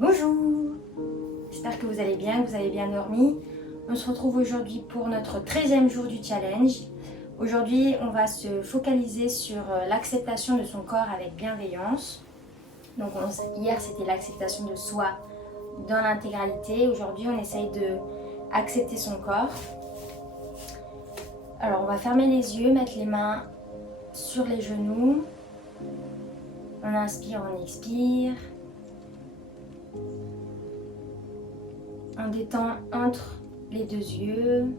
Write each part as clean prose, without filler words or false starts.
Bonjour, j'espère que vous allez bien, que vous avez bien dormi. On se retrouve aujourd'hui pour notre 13e jour du challenge. Aujourd'hui, on va se focaliser sur l'acceptation de son corps avec bienveillance. Donc hier, c'était l'acceptation de soi dans l'intégralité. Aujourd'hui, on essaye de accepter son corps. Alors, on va fermer les yeux, mettre les mains sur les genoux. On inspire, on expire. On détend entre les deux yeux.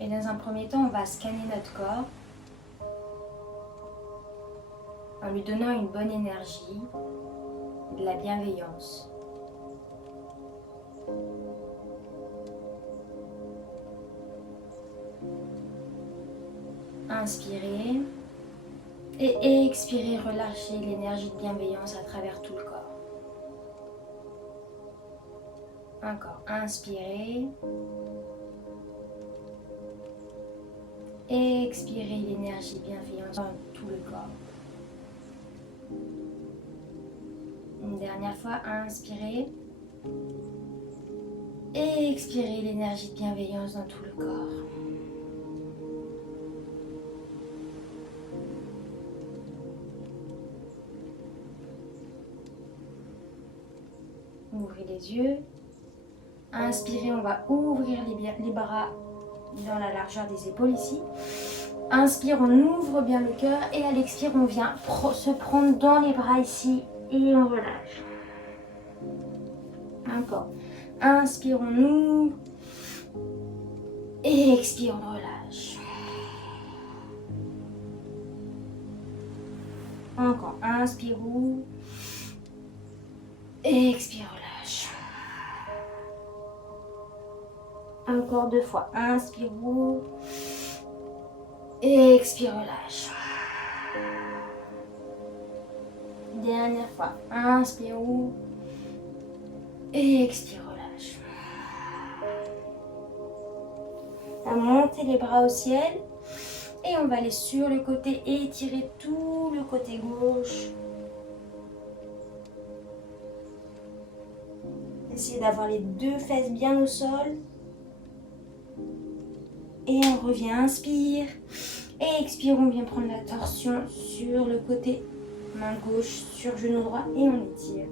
Et dans un premier temps, on va scanner notre corps en lui donnant une bonne énergie et de la bienveillance. Inspirez et expirez, relâchez l'énergie de bienveillance à travers tout le corps. Encore, inspirez. Expirez l'énergie bienveillante dans tout le corps. Une dernière fois, inspirez. Et expirez l'énergie de bienveillance dans tout le corps. Ouvrez les yeux. Inspirez, on va ouvrir les bras dans la largeur des épaules ici. Inspire, on ouvre bien le cœur et à l'expire, on vient se prendre dans les bras ici et on relâche. Encore. Inspire, on ouvre et expire, on relâche. Encore. Inspire, ouvre et expire, relâche. Encore 2 fois. Inspire, ouvre. Et expire, relâche. Dernière fois. Inspire, ouvre. Et expire, relâche. On va monter les bras au ciel. Et on va aller sur le côté et étirer tout le côté gauche. Essayez d'avoir les 2 fesses bien au sol. Et on revient, inspire. Et expire, on vient prendre la torsion sur le côté. Main gauche sur genou droit et on étire.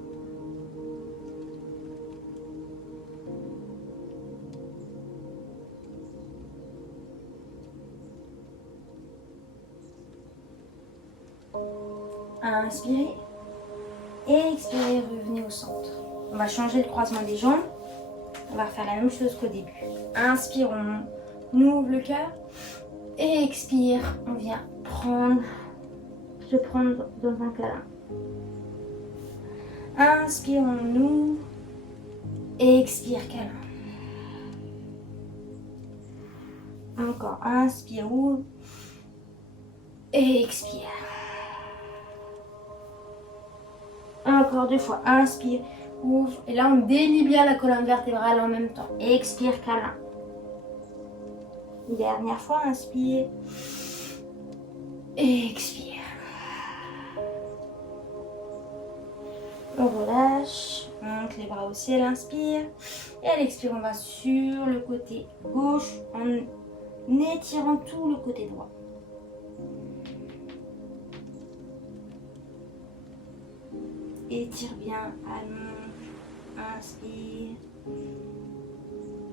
Inspirez. Et expirez, revenez au centre. On va changer le croisement des jambes. On va refaire la même chose qu'au début. Inspire, on ouvre le cœur. Et expire, on vient se prendre dans un câlin. Inspire, on ouvre. Et expire, câlin. Encore, inspire, ouvre. Et expire. Encore 2 fois, inspire, ouvre. Et là, on délie bien la colonne vertébrale en même temps. Expire, câlin. Dernière fois, inspire. Et expire. On relâche. On monte les bras au ciel, inspire. Et à l'expire, on va sur le côté gauche en étirant tout le côté droit. Étire bien, allonge, inspire.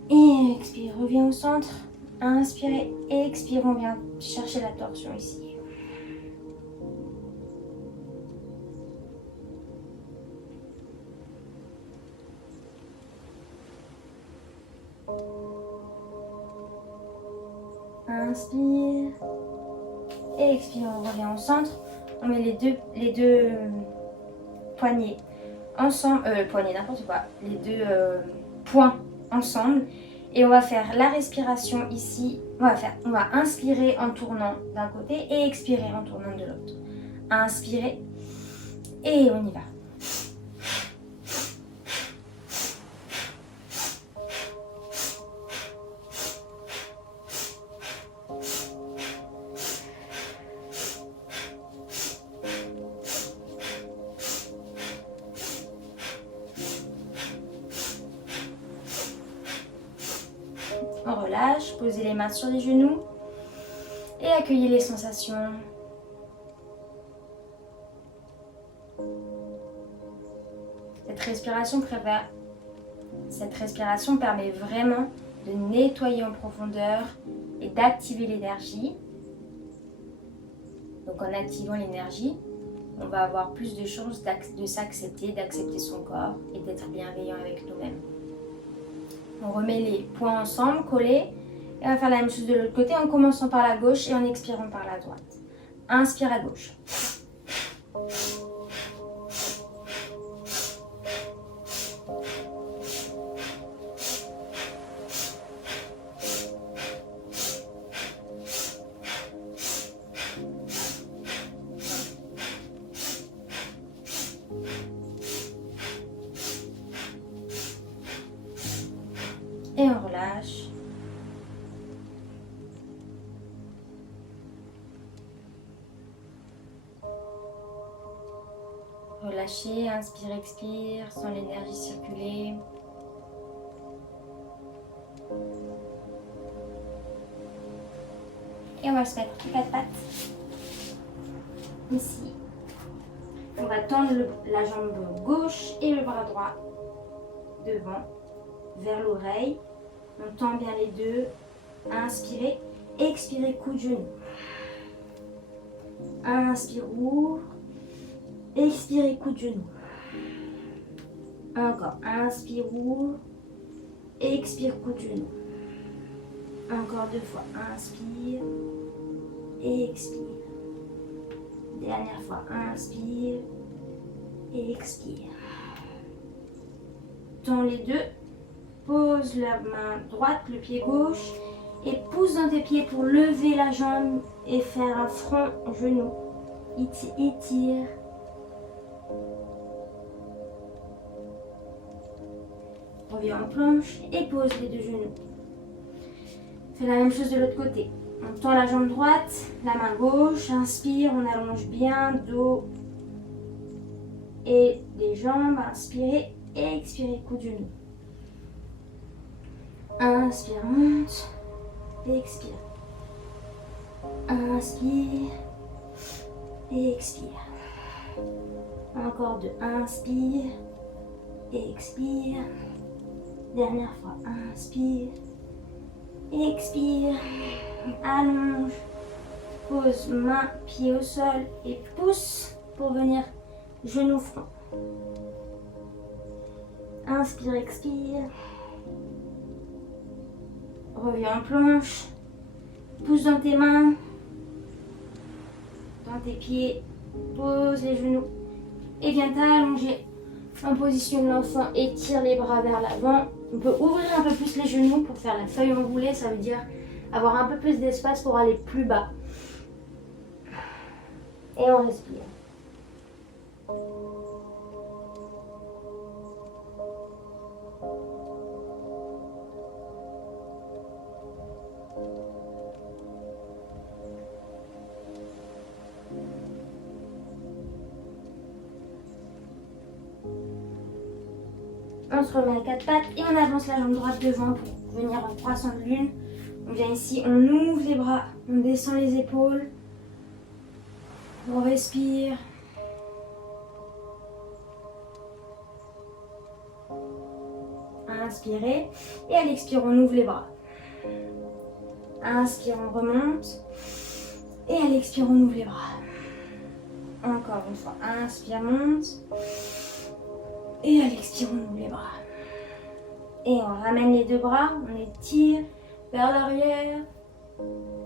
Et expire, reviens au centre. Inspirez, expire, on vient chercher la torsion ici. Inspire. Et expire, on revient au centre. On met les deux poignets ensemble, poignets n'importe quoi, les 2 poings ensemble. Et on va faire la respiration ici. On va inspirer en tournant d'un côté et expirer en tournant de l'autre. Inspirez et on y va. On relâche, posez les mains sur les genoux et accueillez les sensations. Cette respiration permet vraiment de nettoyer en profondeur et d'activer l'énergie. Donc en activant l'énergie, on va avoir plus de chances de s'accepter, d'accepter son corps et d'être bienveillant avec nous-mêmes. On remet les poings ensemble, collés, et on va faire la même chose de l'autre côté en commençant par la gauche et en expirant par la droite. Inspire à gauche. Et on relâche. Relâchez, inspire, expire, sans l'énergie circuler. Et on va se mettre les quatre pattes. Ici. On va tendre la jambe gauche et le bras droit devant, vers l'oreille. On tend bien les deux. Inspirez. Expirez, coup de genou. Inspire, ouvre. Expirez, coup de genou. Encore. Inspire, ouvre. Expire, coup de genou. Encore 2 fois. Inspire. Expire. Dernière fois. Inspire. Expire. Tends les deux. Pose la main droite, le pied gauche et pousse dans tes pieds pour lever la jambe et faire un front genou. Étire. Reviens en planche et pose les deux genoux. Fais la même chose de l'autre côté. On tend la jambe droite, la main gauche, inspire, on allonge bien dos et les jambes. Inspirez et expirez, coup de genou. Inspire, monte, expire. Inspire, expire. Encore 2, inspire, expire. Dernière fois, inspire, expire. Allonge, pose main, pied au sol et pousse pour venir genou front. Inspire, expire. Reviens en planche. Pousse dans tes mains, dans tes pieds. Pose les genoux et viens t'allonger en position de l'enfant. Étire les bras vers l'avant. On peut ouvrir un peu plus les genoux pour faire la feuille enroulée. Ça veut dire avoir un peu plus d'espace pour aller plus bas. Et on respire. On se remet à quatre pattes et on avance la jambe droite devant pour venir en croissant de lune. On vient ici, on ouvre les bras, on descend les épaules. On respire. Inspirez. Et à l'expire, on ouvre les bras. Inspire, on remonte. Et à l'expire, on ouvre les bras. Encore une fois. Inspire, monte. Et à l'expire, on ouvre les bras. Et on ramène les deux bras, on étire vers l'arrière.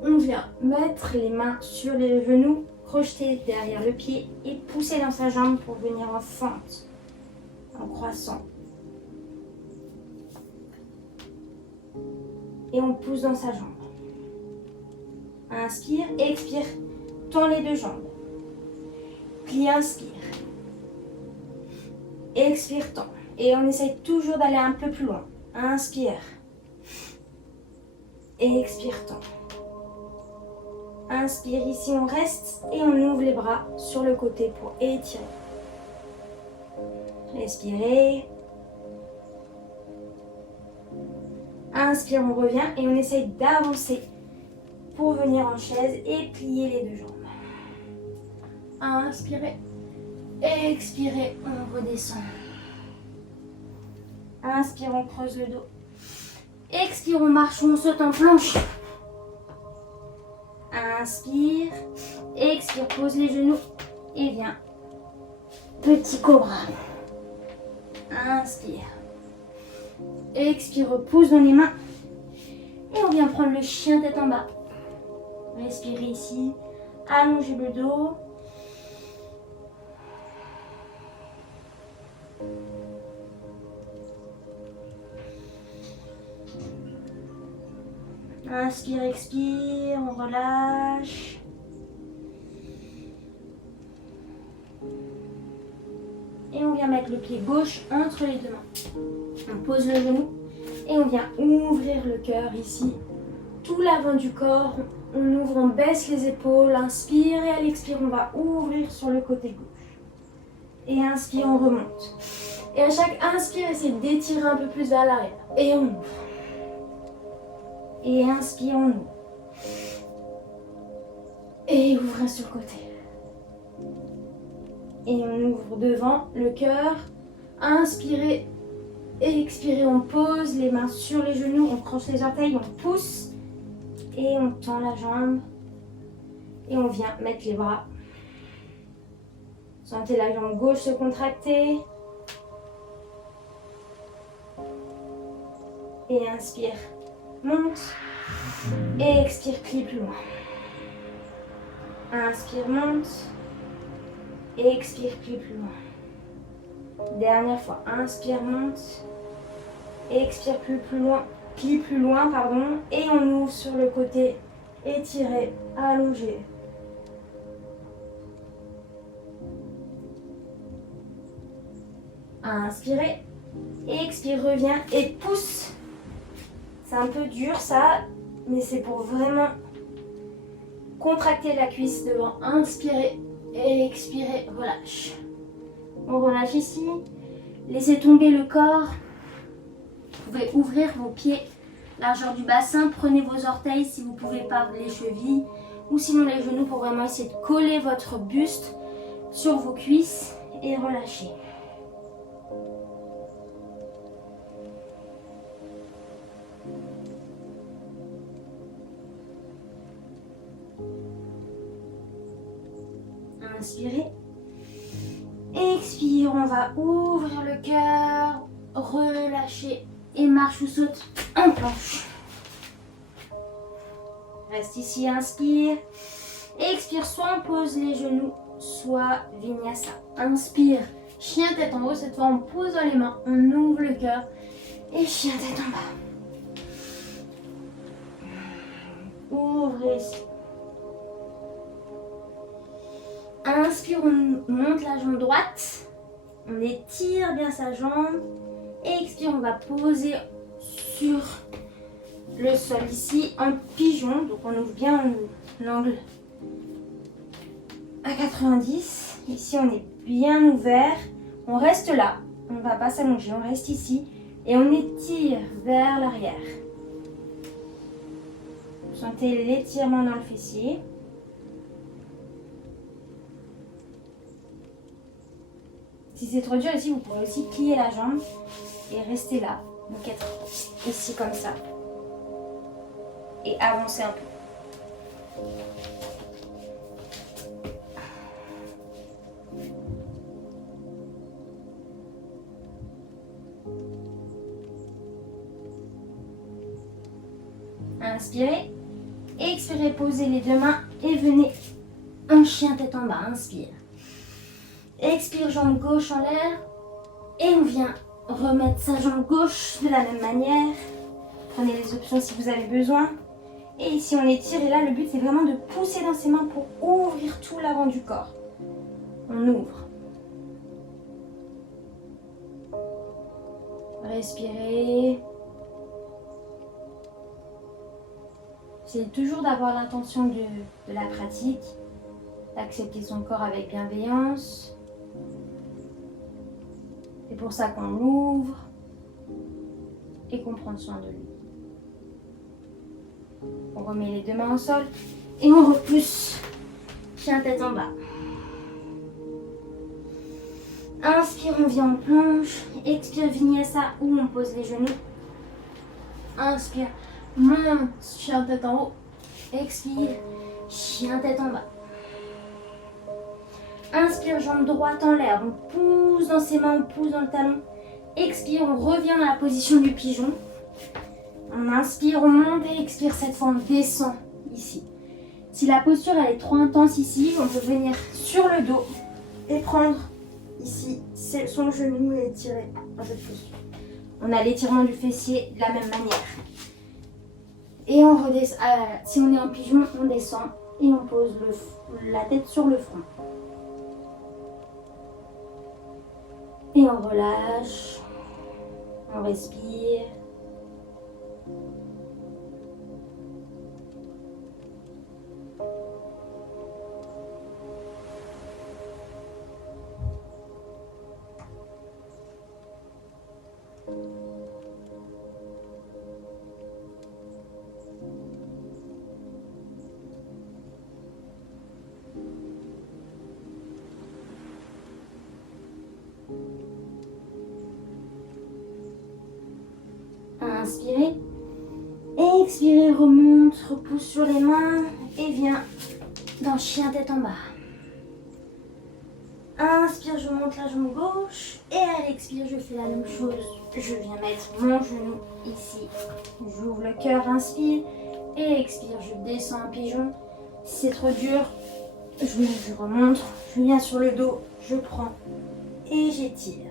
On vient mettre les mains sur les genoux, crocheter derrière le pied et pousser dans sa jambe pour venir en fente, en croissant. Et on pousse dans sa jambe. Inspire, expire, tends les deux jambes. Plie, inspire. Expire, tends. Et on essaye toujours d'aller un peu plus loin. Inspire. Expire, tends. Inspire, ici on reste et on ouvre les bras sur le côté pour étirer. Respirez. Inspire, on revient et on essaye d'avancer pour venir en chaise et plier les deux jambes. Inspirez, expirez, on redescend. Inspire, on creuse le dos. Expire, on marche ou on saute en planche. Inspire, expire, pose les genoux et viens. Petit cobra. Inspire. Expire, repose dans les mains. Et on vient prendre le chien tête en bas. Respirez ici. Allongez le dos. Inspire, expire, on relâche. Et on vient mettre le pied gauche entre les deux mains. On pose le genou et on vient ouvrir le cœur ici. Tout l'avant du corps, on ouvre, on baisse les épaules. Inspire et à l'expire, on va ouvrir sur le côté gauche. Et inspire, on remonte. Et à chaque inspire, essayez d'étirer un peu plus vers l'arrière. Et on ouvre. Et inspire, on ouvre. Et ouvrez sur le côté. Et on ouvre devant le cœur. Inspirez et expirez. On pose les mains sur les genoux. On croche les orteils. On pousse. Et on tend la jambe. Et on vient mettre les bras. Sentez la jambe gauche se contracter. Et inspire. Monte. Et expire, plie plus loin. Inspire, monte. Et expire, plie plus loin. Dernière fois. Inspire, monte. Et expire, plus loin. Plie plus loin, pardon. Et on ouvre sur le côté. Étirez, allongez. Inspirez. Expire, reviens et pousse. C'est un peu dur ça, mais c'est pour vraiment contracter la cuisse devant. Inspirez et expirez, relâche. On relâche ici. Laissez tomber le corps. Vous pouvez ouvrir vos pieds, largeur du bassin. Prenez vos orteils si vous ne pouvez pas, les chevilles. Ou sinon les genoux pour vraiment essayer de coller votre buste sur vos cuisses et relâcher. Inspirez. Expire, on va ouvrir le cœur, relâcher et marche ou saute en planche. Reste ici, inspire. Expire, soit on pose les genoux, soit vinyasa. Inspire, chien tête en haut, cette fois on pose dans les mains, on ouvre le cœur et chien tête en bas. Ouvrez ici. Inspire, on monte la jambe droite. On étire bien sa jambe. Expire, on va poser sur le sol ici en pigeon. Donc on ouvre bien l'angle à 90. Ici, on est bien ouvert. On reste là. On ne va pas s'allonger. On reste ici. Et on étire vers l'arrière. Sentez l'étirement dans le fessier. Si c'est trop dur ici, vous pourrez aussi plier la jambe et rester là. Donc être ici comme ça. Et avancer un peu. Inspirez. Expirez, posez les deux mains et venez en chien tête en bas. Inspire. Expire, jambe gauche en l'air. Et on vient remettre sa jambe gauche de la même manière. Prenez les options si vous avez besoin. Et ici, on étire. Et là, le but, c'est vraiment de pousser dans ses mains pour ouvrir tout l'avant du corps. On ouvre. Respirez. C'est toujours d'avoir l'intention de la pratique, d'accepter son corps avec bienveillance. C'est pour ça qu'on l'ouvre et qu'on prend soin de lui. On remet les deux mains au sol et on repousse. Chien tête en bas. Inspire, on vient en planche. Expire, vinyasa où on pose les genoux. Inspire, monte, chien tête en haut. Expire, chien tête en bas. Inspire, jambe droite en l'air. On pousse dans ses mains, on pousse dans le talon. Expire, on revient dans la position du pigeon. On inspire, on monte et expire. Cette fois, on descend ici. Si la posture elle est trop intense ici, on peut venir sur le dos et prendre ici son genou et étirer dans cette posture. On a l'étirement du fessier de la même manière. Et on redescend. Si on est en pigeon, on descend et on pose la tête sur le front. Et on relâche. On respire. Inspirez. Expirez, remonte, repousse sur les mains et viens dans chien tête en bas. Inspire, je monte la jambe gauche et à l'expire, je fais la même chose. Je viens mettre mon genou ici. J'ouvre le cœur, inspire et expire. Je descends en pigeon. Si c'est trop dur, je remonte, je viens sur le dos, je prends et j'étire.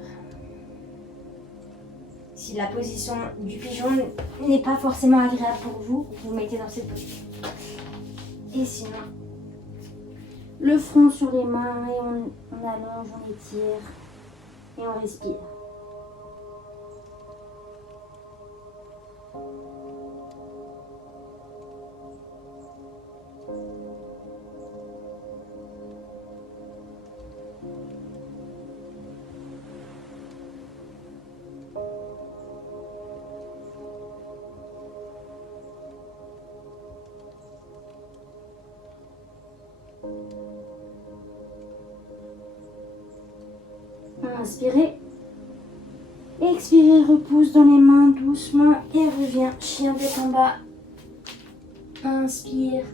Si la position du pigeon n'est pas forcément agréable pour vous, vous mettez dans cette position. Et sinon, le front sur les mains et on allonge, on étire et on respire. Inspirez. Expirez, repousse dans les mains doucement et reviens. Chien tête en bas. Inspire.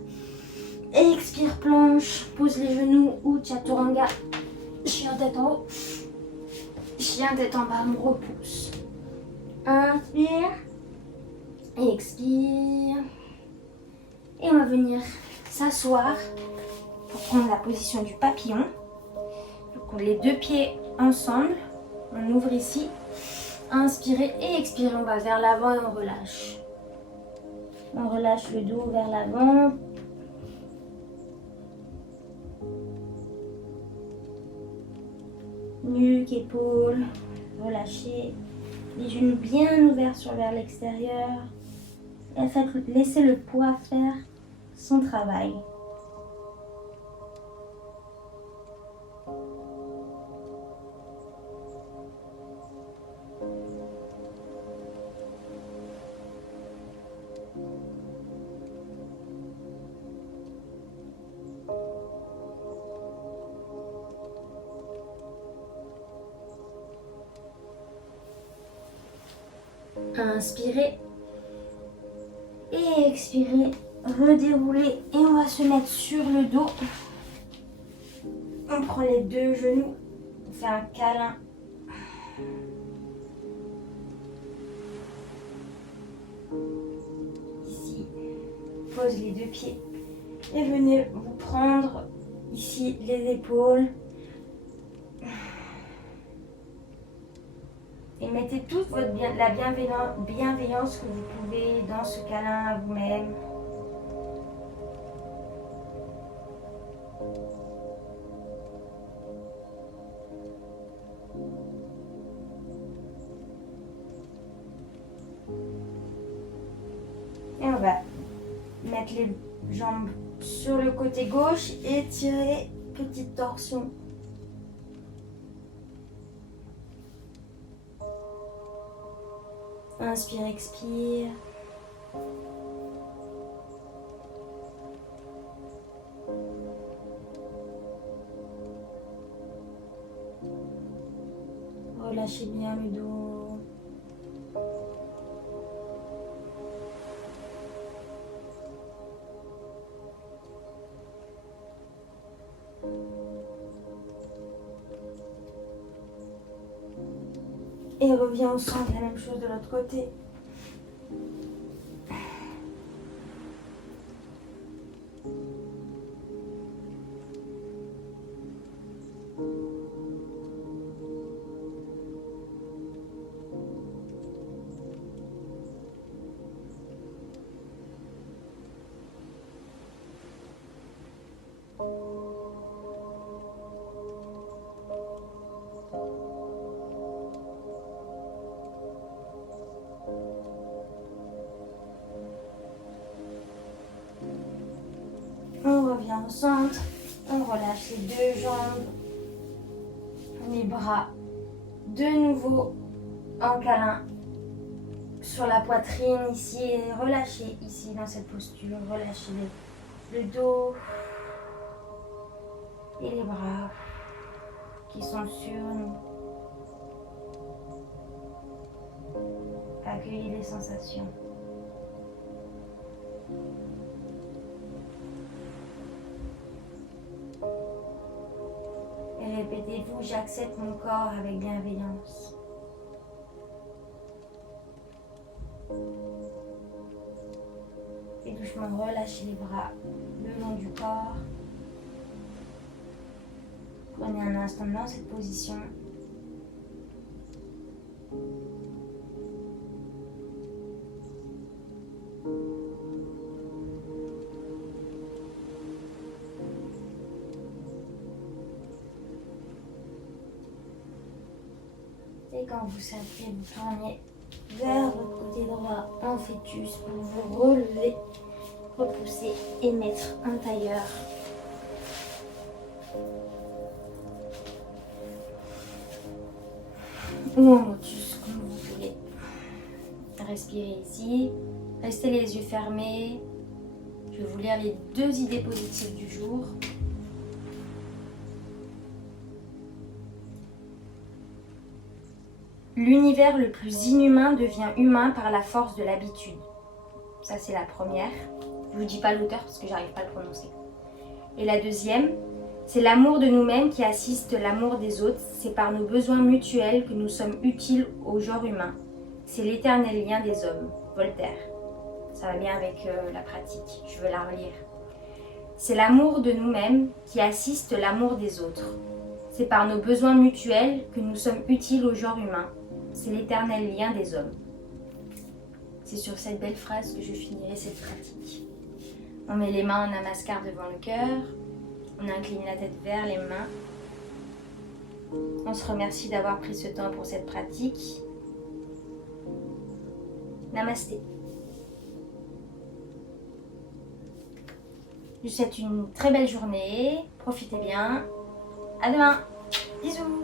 Expire, planche. Pose les genoux ou chaturanga. Chien tête en haut. Chien tête en bas, on repousse. Inspire. Expire. Et on va venir s'asseoir pour prendre la position du papillon. Donc les deux pieds ensemble. On ouvre ici. Inspirez et expirez. On va vers l'avant et on relâche. On relâche le dos vers l'avant. Nuque, épaules. Relâchez. Les genoux bien ouverts vers l'extérieur. Et en fait, laissez le poids faire son travail. Inspirez et expirez, redéroulez et on va se mettre sur le dos. On prend les deux genoux, on fait un câlin. Ici, pose les deux pieds et venez vous prendre ici les épaules. Et mettez toute la bienveillance que vous pouvez dans ce câlin à vous-même. Et on va mettre les jambes sur le côté gauche et tirer, petite torsion. Inspire, expire. relâchez bien le dos. Et reviens au centre, la même chose de l'autre côté. On revient au centre, on relâche les deux jambes, les bras de nouveau en câlin sur la poitrine ici et relâchez ici dans cette posture, relâchez le dos et les bras qui sont sur nous. Accueillez les sensations. Et répétez-vous, j'accepte mon corps avec bienveillance. Et doucement relâchez les bras le long du corps. Prenez un instant dans cette position. Et quand vous savez, vous tournez vers votre côté droit en fœtus pour vous relever, repousser et mettre un tailleur. Ou en lotus, comme vous voulez. Respirez ici. Restez les yeux fermés. Je vais vous lire les 2 idées positives du jour. L'univers le plus inhumain devient humain par la force de l'habitude. Ça, c'est la première. Je ne vous dis pas l'auteur parce que j'arrive pas à le prononcer. Et la deuxième, c'est l'amour de nous-mêmes qui assiste l'amour des autres. C'est par nos besoins mutuels que nous sommes utiles au genre humain. C'est l'éternel lien des hommes. Voltaire. Ça va bien avec la pratique. Je veux la relire. C'est l'amour de nous-mêmes qui assiste l'amour des autres. C'est par nos besoins mutuels que nous sommes utiles au genre humain. C'est l'éternel lien des hommes. C'est sur cette belle phrase que je finirai cette pratique. On met les mains en namaskar devant le cœur. On incline la tête vers les mains. On se remercie d'avoir pris ce temps pour cette pratique. Namasté. Je vous souhaite une très belle journée. Profitez bien. À demain. Bisous.